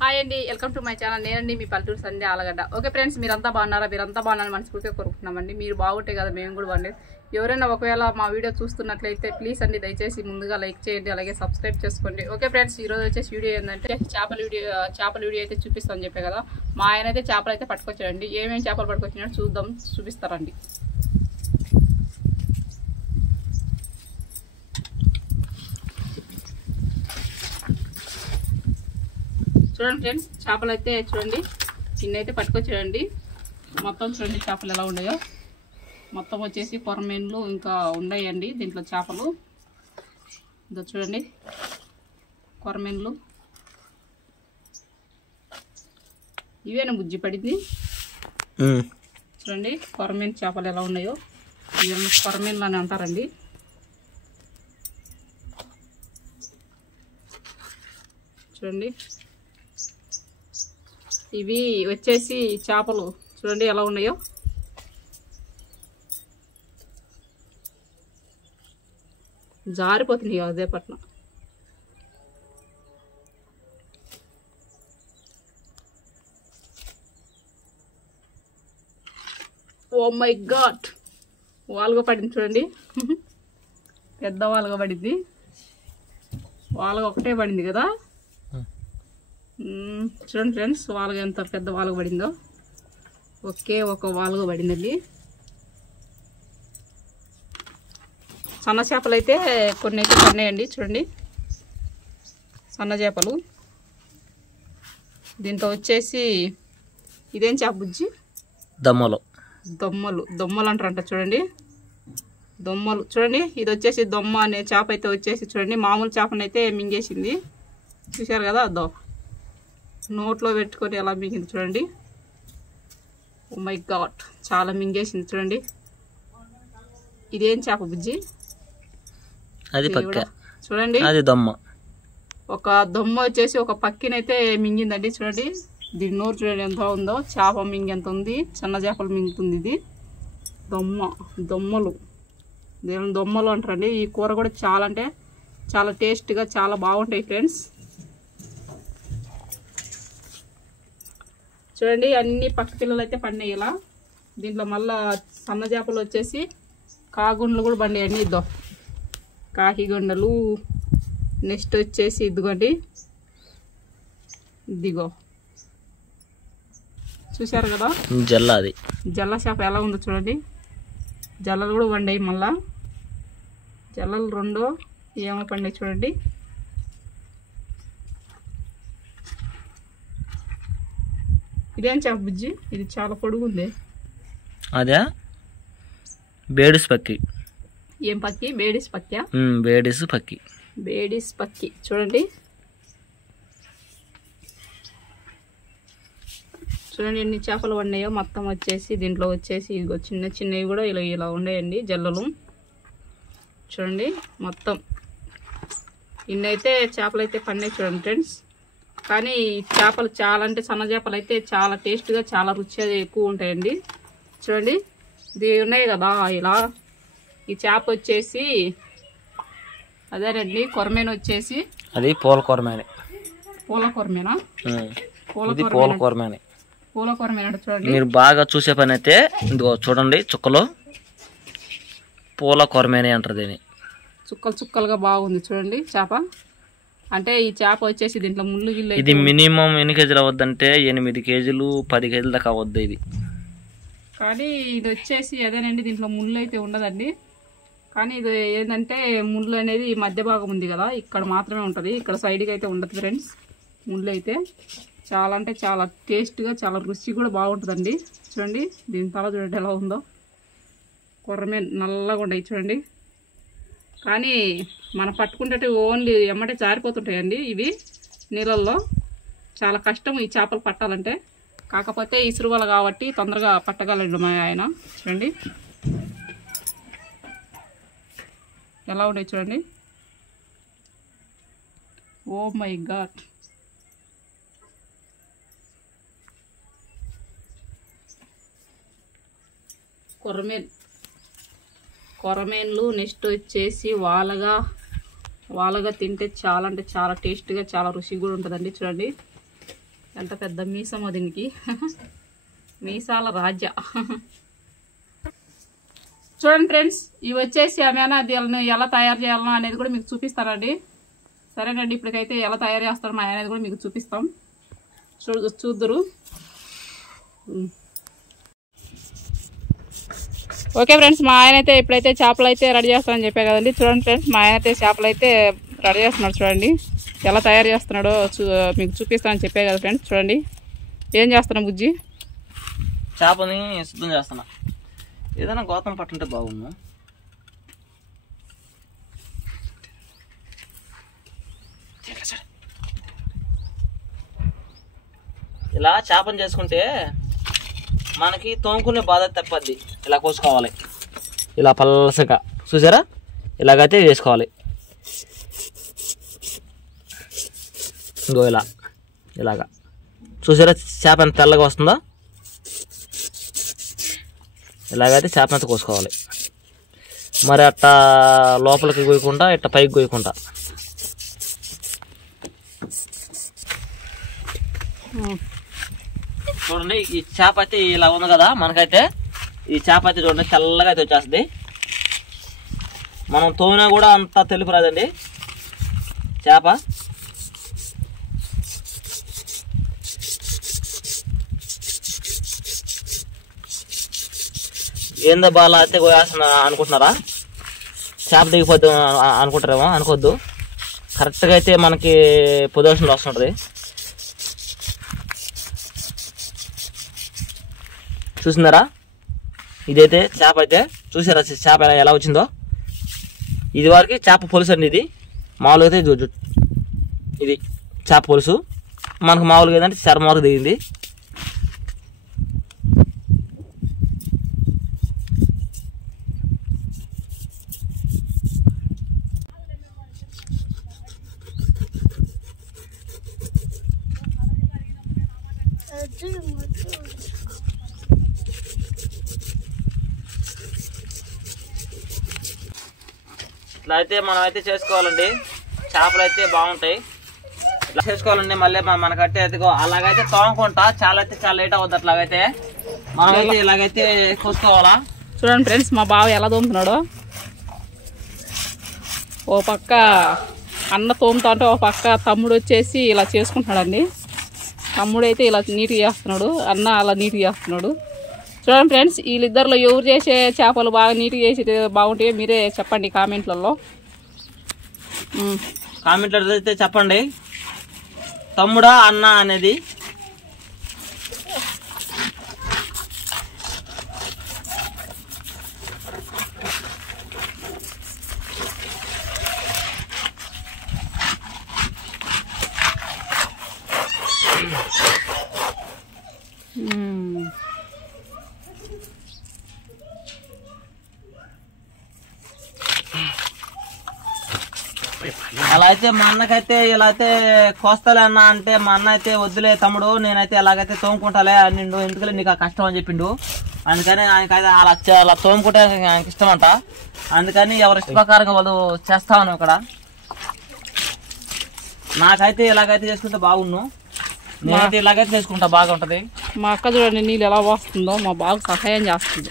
Hi అండి, welcome to my channel. నేనండి మీ పల్లెటూరు సంధ్య ఆలగడ్డ. ఓకే ఫ్రెండ్స్, మీరంతా బాగున్నారా? మీరంతా బాగున్నారని మనస్ఫూర్తిగా కోరుకుంటున్నామండి. మీరు బాగుంటే కదా మేము కూడా బాగుండేది. ఎవరైనా ఒకవేళ మా వీడియో చూస్తున్నట్లయితే ప్లీజ్ అండి దయచేసి ముందుగా లైక్ చేయండి, అలాగే సబ్స్క్రైబ్ చేసుకోండి. ఓకే ఫ్రెండ్స్, ఈరోజు వచ్చేసి వీడియో ఏంటంటే చేపల వీడియో అయితే చూపిస్తామని చెప్పే కదా. మా ఆయన అయితే చేపలు అయితే పట్టుకొచ్చాడండి. ఏమేమి చేపలు పట్టుకొచ్చినాడో చూపిస్తారండి. చూడండి ఫ్రెండ్స్, చేపలు అయితే చూడండి ఇన్నైతే పట్టుకొచ్చాడండి. మొత్తం చూడండి చేపలు ఎలా ఉన్నాయో. మొత్తం వచ్చేసి కొరమేన్లు ఇంకా ఉన్నాయండి దీంట్లో చేపలు. ఇదో చూడండి కొరమేన్లు. ఇవేనా బుజ్జి పడింది? చూడండి కొరమేన్ చేపలు ఎలా ఉన్నాయో. ఇవన్నీ కొరమేన్లు అని అంటారండి. చూడండి ఇవి వచ్చేసి చేపలు చూడండి ఎలా ఉన్నాయో. జారిపోతున్నాయి అదే పట్ల. ఓ మై గాడ్, వాలుగా పడింది చూడండి. పెద్ద వాలుగా పడింది. వాలుగా ఒకటే పడింది కదా. చూడండి ఫ్రెండ్స్, వాలుగా ఎంత పెద్ద వాలుగా పడిందో. ఒకే ఒక వాలుగా పడిందండి. సన్న చేపలు అయితే కొన్ని అయితే పడినాయండి. చూడండి సన్న చేపలు. దీంతో వచ్చేసి ఇదేం చేప బుజ్జి? దొమ్మలు అంటారంట. చూడండి దొమ్మలు. చూడండి ఇది వచ్చేసి దొమ్మ అనే చేప అయితే వచ్చేసి చూడండి మామూలు చేపనైతే మింగేసింది. చూశారు కదా, అదో నోట్లో పెట్టుకొని ఎలా మింగింది చూడండి. ఓ మై గాడ్, చాలా మింగేసింది చూడండి. ఇదేం చేప బుజ్జి? అది పక్క. చూడండి అది దొమ్మ. ఒక దొమ్మ వచ్చేసి ఒక పక్కినైతే మింగిందండి. చూడండి దీని నోరు చూడండి ఎంత ఉందో. చేప మింగి ఎంత ఉంది, చిన్న చేపలు మింగుతుంది ఇది. దొమ్మలు దీని దొమ్మలు అంటారండి. ఈ కూర కూడా చాలా అంటే చాలా టేస్ట్గా చాలా బాగుంటాయి ఫ్రెండ్స్. చూడండి అన్ని పక్క పిల్లలు అయితే పడినాయి ఇలా. దీంట్లో మళ్ళా సన్న చేపలు వచ్చేసి కాగుండలు కూడా పండాయండి. ఇద్దో కాకిగొండలు. నెక్స్ట్ వచ్చేసి ఇదిగోండి, ఇదిగో చూశారు కదా జల్ల చేప ఎలా ఉందో చూడండి. జల్లలు కూడా పండాయి. మళ్ళా జల్లలు రెండో ఏమో పండాయి చూడండి. ఇదేం చేప బుజ్జి? ఇది చాలా పొడుగుంది. అదే బేడిస్ పక్కి. ఏం పక్కి? బేడిస్ పక్కి. బేడిస్ పక్కి. చూడండి ఎన్ని చేపలు పడినాయో. మొత్తం వచ్చేసి దీంట్లో వచ్చేసి ఇదిగో చిన్న చిన్నవి కూడా ఇలా ఉన్నాయండి జల్లలు. చూడండి మొత్తం ఇన్నైతే చేపలు అయితే పడినాయి చూడండి ఫ్రెండ్స్. కానీ చేపలు చాలా అంటే సన్న చేపలు అయితే చాలా టేస్ట్గా చాలా రుచిగా ఎక్కువ ఉంటాయండి. చూడండి ఇది ఉన్నాయి కదా ఇలా. ఈ చేప వచ్చేసి అదేనండి కొరమేను వచ్చేసి అది పూల కొరమేనా? పూల కొరమేన చూడండి. మీరు బాగా చూసే పని అయితే ఇదిగో చూడండి చుక్కలు. పూల కొరమేనే అంటారు దీన్ని. చుక్కలుగా బాగుంది చూడండి చేప. అంటే ఈ చేప వచ్చేసి దీంట్లో ముళ్ళు గిల్లు. ఇది మినిమం ఎన్ని కేజీలు అవద్దంటే 8 కేజీలు 10 కేజీల దాకా అవద్దు ఇది. కానీ ఇది వచ్చేసి అదేనండి దీంట్లో ముళ్ళు అయితే ఉండదండి. కానీ ఇది ఏంటంటే ముళ్ళు అనేది ఈ మధ్య భాగం ఉంది కదా, ఇక్కడ మాత్రమే ఉంటుంది. ఇక్కడ సైడ్కి అయితే ఉండదు ఫ్రెండ్స్ ముళ్ళు అయితే. చాలా అంటే చాలా టేస్ట్గా చాలా రుచి కూడా బాగుంటుందండి. చూడండి దీని తల చూడండి ఎలా ఉందో. కొర్రమే నల్లగా ఉన్నాయి చూడండి. కానీ మనం పట్టుకుంటే ఓన్లీ ఎమ్మటే జారిపోతుంటాయండి ఇవి నీళ్ళల్లో. చాలా కష్టం ఈ చేపలు పట్టాలంటే. కాకపోతే ఇసురువల కాబట్టి తొందరగా పట్టగలడు మా ఆయన. చూడండి ఎలా ఉన్నాయి చూడండి. ఓ మై గాడ్, కొరమేన్లు. నెక్స్ట్ వచ్చేసి వాలగా వాళ్ళగా తింటే చాలా అంటే చాలా టేస్టీగా చాలా రుచి కూడా ఉంటుందండి. చూడండి ఎంత పెద్ద మీసమో దీనికి. మీసాల రాజ్య. చూడండి ఫ్రెండ్స్, ఇవి వచ్చేసి ఏమైనా దీన్ని ఎలా తయారు చేయాలనో అనేది కూడా మీకు చూపిస్తానండి. సరేనండి, ఇప్పటికైతే ఎలా తయారు చేస్తారో అనేది కూడా మీకు చూపిస్తాం. చూద్దురు. ఓకే ఫ్రెండ్స్, మా ఆయన అయితే ఇప్పుడైతే చేపలు అయితే రెడీ చేస్తానని చెప్పా కదండి. చూడండి ఫ్రెండ్స్, మా ఆయన అయితే చేపలు అయితే రెడీ చేస్తున్నాడు. చూడండి ఎలా తయారు చేస్తున్నాడో మీకు చూపిస్తానని చెప్పే కదా ఫ్రెండ్స్. చూడండి ఏం చేస్తున్నా బుజ్జి. చేపని సిద్ధం చేస్తున్నా. ఏదైనా గోతం పట్టుంటే బాగుండు. ఇలా చేపని చేసుకుంటే మనకి తోముకునే బాధ తప్పద్ది. ఇలా కోసుకోవాలి, ఇలా పల్సగా చూసారా, ఇలాగైతే చేసుకోవాలి. ఇంకో ఇలాగా చూసారా చేప ఎంత తెల్లగా వస్తుందో. ఇలాగైతే చేప అంతా కోసుకోవాలి. మరి అట్టా లోపలికి కోయకుండా ఇట్లా పైకి కోయకుండా. చూడండి ఈ చేప అయితే ఇలా ఉంది కదా, మనకైతే ఈ చేప అయితే చూడండి తెల్లగా అయితే వచ్చేస్తుంది. మనం తోమినా కూడా అంత తెలుపు రాదండి చేప. ఏందో బాగా అయితే కోయాల్సిన అనుకుంటున్నారా, చేప దిగిపోద్దు అనుకుంటారేమో. అనుకోవద్దు, కరెక్ట్గా అయితే మనకి పొజిషన్లో వస్తుంటుంది. చూస్తున్నారా, ఇదైతే చేప అయితే చూసారా చేప ఎలా వచ్చిందో. ఇది వరకు చేప పులుసు అండి. ఇది మామూలుగా అయితే ఇది చేప పులుసు. మనకు మామూలుగా ఏంటంటే చర్మ వరకు దిగింది. ఇట్లా అయితే మనం అయితే చేసుకోవాలండి. చేపలు అయితే బాగుంటాయి. ఇట్లా చేసుకోవాలండి. మళ్ళీ మనకైతే అలాగైతే తోముకుంటా చాలా లేట్ అవుద్ది. అట్లాగైతే మనమైతే ఇలాగైతే కోసుకోవాలా. చూడండి ఫ్రెండ్స్, మా బావ ఎలా తోముతున్నాడో. ఓ పక్క అన్న తోముతా ఉంటే ఓ పక్క తమ్ముడు వచ్చేసి ఇలా చేసుకుంటున్నాడండి. తమ్ముడు అయితే ఇలా నీట్గా చేస్తున్నాడు, అన్న అలా నీట్గా చేస్తున్నాడు. చూడండి ఫ్రెండ్స్, వీళ్ళిద్దరిలో ఎవరు చేసే చేపలు బాగా నీట్గా చేసి బాగుంటాయో మీరే చెప్పండి కామెంట్లలో. కామెంట్లో అయితే చెప్పండి, తమ్ముడా అన్న అనేది. అలా అయితే మా అన్నకైతే ఇలా అయితే కోస్తాలే అన్న అంటే, మా అన్న అయితే వద్దులే తమ్ముడు నేనైతే ఎలాగైతే తోముకుంటాలే అనిండు. ఎందుకంటే నీకు ఆ కష్టం అని చెప్పిండు. అందుకని ఆయనకైతే అలా తోముకుంటే ఆయనకి ఇష్టం అంట. అందుకని ఎవరి ఇష్ట ప్రకారంగా వాళ్ళు చేస్తాను ఇక్కడ. నాకైతే ఇలాగైతే చేసుకుంటే బాగుండు. నేనైతే ఇలాగైతే చేసుకుంటా, బాగుంటది. మా అక్క చూడండి నీళ్ళు ఎలా వస్తుందో, మా బాగా సహాయం చేస్తుంది.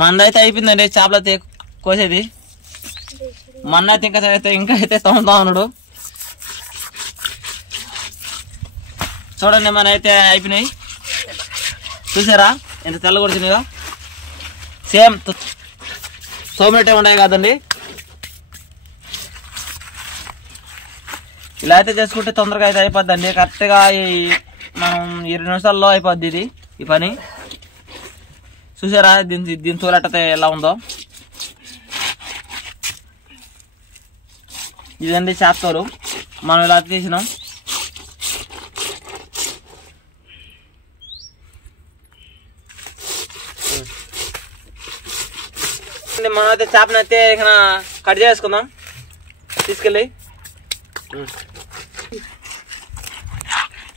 మందైతే అయిపోయిందండి చేపలు అయితే కోసేది. మన్న అయితే ఇంకా అయితే తోముతా ఉన్నాడు. చూడండి మన అయితే అయిపోయినాయి. చూసారా ఎంత తెల్ల కొడుతున్నాయో. సేమ్ తోమినట్టే ఉన్నాయి కదండి. ఇలా అయితే చేసుకుంటే తొందరగా అయితే అయిపోద్దండి. కరెక్ట్గా మనం 20 నిమిషాల్లో అయిపోద్ది ఇది ఈ పని. చూసారా దీని తోలెట్టతే ఎలా ఉందో. ఇదండి చేప తోలు. మనం ఇలా తీసినాం. మనం అయితే చేపని అయితే ఇక్కడ కట్ చేసుకుందాం తీసుకెళ్ళి.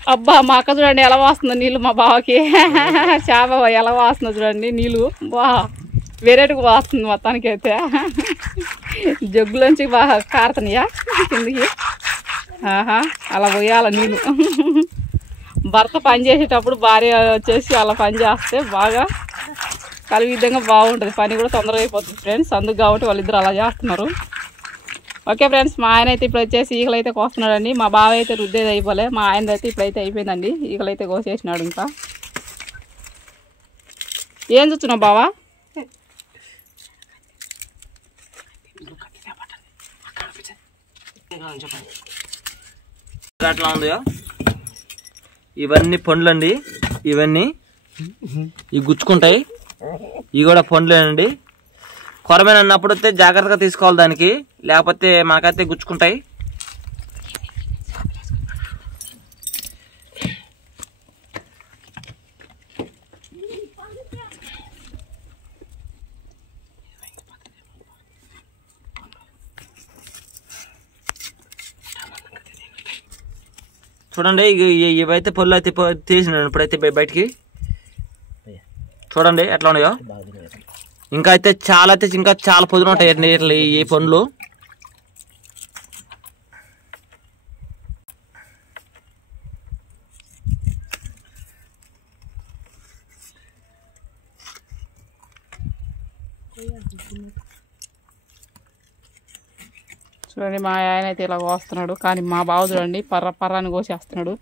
అబ్బా మా అక్క చూడండి ఎలా వాస్తుందో నీళ్ళు మా బావకి చేప ఎలా వాస్తుందో చూడండి నీళ్ళు బా వేరేటికి వాస్తుంది మొత్తానికి అయితే జగ్గులోంచి బాగా కారుతున్నాయా కిందికి ఆహా అలా పోయాల నీళ్ళు భర్త పని చేసేటప్పుడు భార్య వచ్చేసి అలా పని చేస్తే బాగా కలిగి విధంగా బాగుంటుంది పని కూడా తొందరగా అయిపోతుంది ఫ్రెండ్స్ అందుకు కాబట్టి వాళ్ళిద్దరు అలా చేస్తున్నారు ఓకే ఫ్రెండ్స్ మా ఆయన అయితే ఇప్పుడు వచ్చేసి ఈగలు అయితే కోస్తున్నాడండి మా బావ అయితే రుద్దేది అయిపోలే మా ఆయన అయితే ఇప్పుడైతే అయిపోయిందండి ఈగలు అయితే కోసేసినాడు ఇంకా ఏం చూస్తున్నావు బావా అట్లా ఉంది ఇవన్నీ పండ్లు అండి ఇవన్నీ ఇవి గుచ్చుకుంటాయి ఇవి కూడా పండ్లేనండి కొరమైన అన్నప్పుడు అయితే జాగ్రత్తగా తీసుకోవాలి దానికి లేకపోతే మనకైతే గుచ్చుకుంటాయి చూడండి ఇవైతే పళ్ళు అయితే తీసినాడు ఇప్పుడైతే బయటికి చూడండి ఎట్లా ఉన్నాయో ఇంకా అయితే చాలా పొద్దున ఉంటాయి ఇట్లా ఈ పండ్లు చూడండి మా ఆయన అయితే ఇలా కోస్తున్నాడు కానీ మా బావ చూడండి పర్రాన్ని కోసేస్తున్నాడు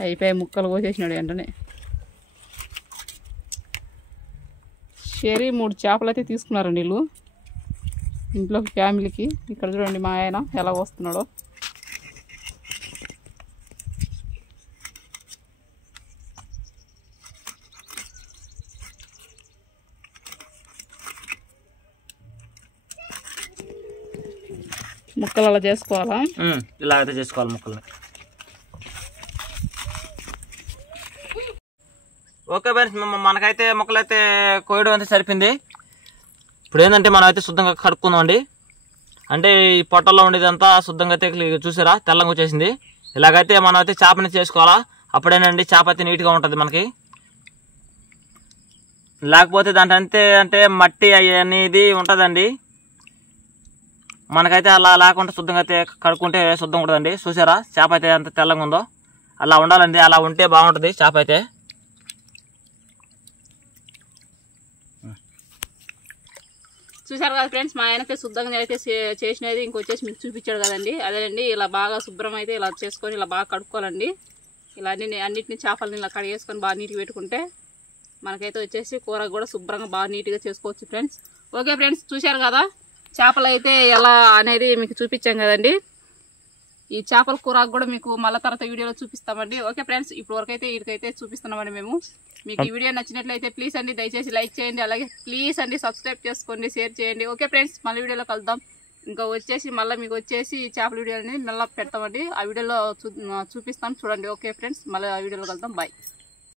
అయిపోయి ముక్కలు కోసేసినాడు వెంటనే షెరీ 3 చేపలు అయితే తీసుకున్నారండి వీళ్ళు ఇంట్లో ఫ్యామిలీకి ఇక్కడ చూడండి మా ఆయన ఎలా కోస్తున్నాడో ముక్కలు అలా చేసుకోవాలా ఇలా అయితే చేసుకోవాలి ముక్కల్ని ఓకే ఫ్రెండ్స్ మనకైతే ముక్కలు అయితే కోయడం అయితే సరిపోయింది ఇప్పుడు ఏంటంటే మనం అయితే శుద్ధంగా కడుక్కుందాం అండి అంటే ఈ పొట్టల్లో ఉండేదంతా శుద్ధంగా అయితే చూసారా తెల్లంగా వచ్చేసింది ఇలాగైతే మనం అయితే చేపని చేసుకోవాలా అప్పుడేనండి చేప అయితే నీట్గా ఉంటుంది మనకి లేకపోతే దాంట్లో అంటే మట్టి అనేది ఉంటుందండి మనకైతే అలా లేకుండా శుద్ధంగా అయితే కడుక్కుంటే శుద్ధంగా ఉంటుందండి చూసారా చేప అయితే ఎంత తెల్లంగా ఉందో అలా ఉండాలండి అలా ఉంటే బాగుంటుంది చేప అయితే చూసారు కదా ఫ్రెండ్స్ మా ఆయన అయితే శుద్ధంగా అయితే చేసినది ఇంకొచ్చేసి మీకు చూపించాడు కదండి అదేనండి ఇలా బాగా శుభ్రం అయితే ఇలా చేసుకొని ఇలా బాగా కడుక్కోవాలండి ఇలా అన్నిటిని చేపలని ఇలా కడిగేసుకొని బాగా నీట్గా పెట్టుకుంటే మనకైతే వచ్చేసి కూర కూడా శుభ్రంగా బాగా నీట్గా చేసుకోవచ్చు ఫ్రెండ్స్ ఓకే ఫ్రెండ్స్ చూశారు కదా చేపలు అయితే ఎలా అనేది మీకు చూపించాం కదండి ఈ చేపల కూర కూడా మీకు మళ్ళీ తర్వాత వీడియోలో చూపిస్తామండి ఓకే ఫ్రెండ్స్ ఇప్పుడు వరకు అయితే వీటికైతే చూపిస్తున్నామండి మేము మీకు ఈ వీడియో నచ్చినట్లయితే ప్లీజ్ అండి దయచేసి లైక్ చేయండి అలాగే ప్లీజ్ అండి సబ్స్క్రైబ్ చేసుకోండి షేర్ చేయండి ఓకే ఫ్రెండ్స్ మళ్ళీ వీడియోలో కలుద్దాం ఇంకా వచ్చేసి మళ్ళీ మీకు వచ్చేసి చేపల వీడియో అనేది మళ్ళీ పెడతామండి ఆ వీడియోలో చూపిస్తాం చూడండి ఓకే ఫ్రెండ్స్ మళ్ళీ ఆ వీడియోలో కలుద్దాం బాయ్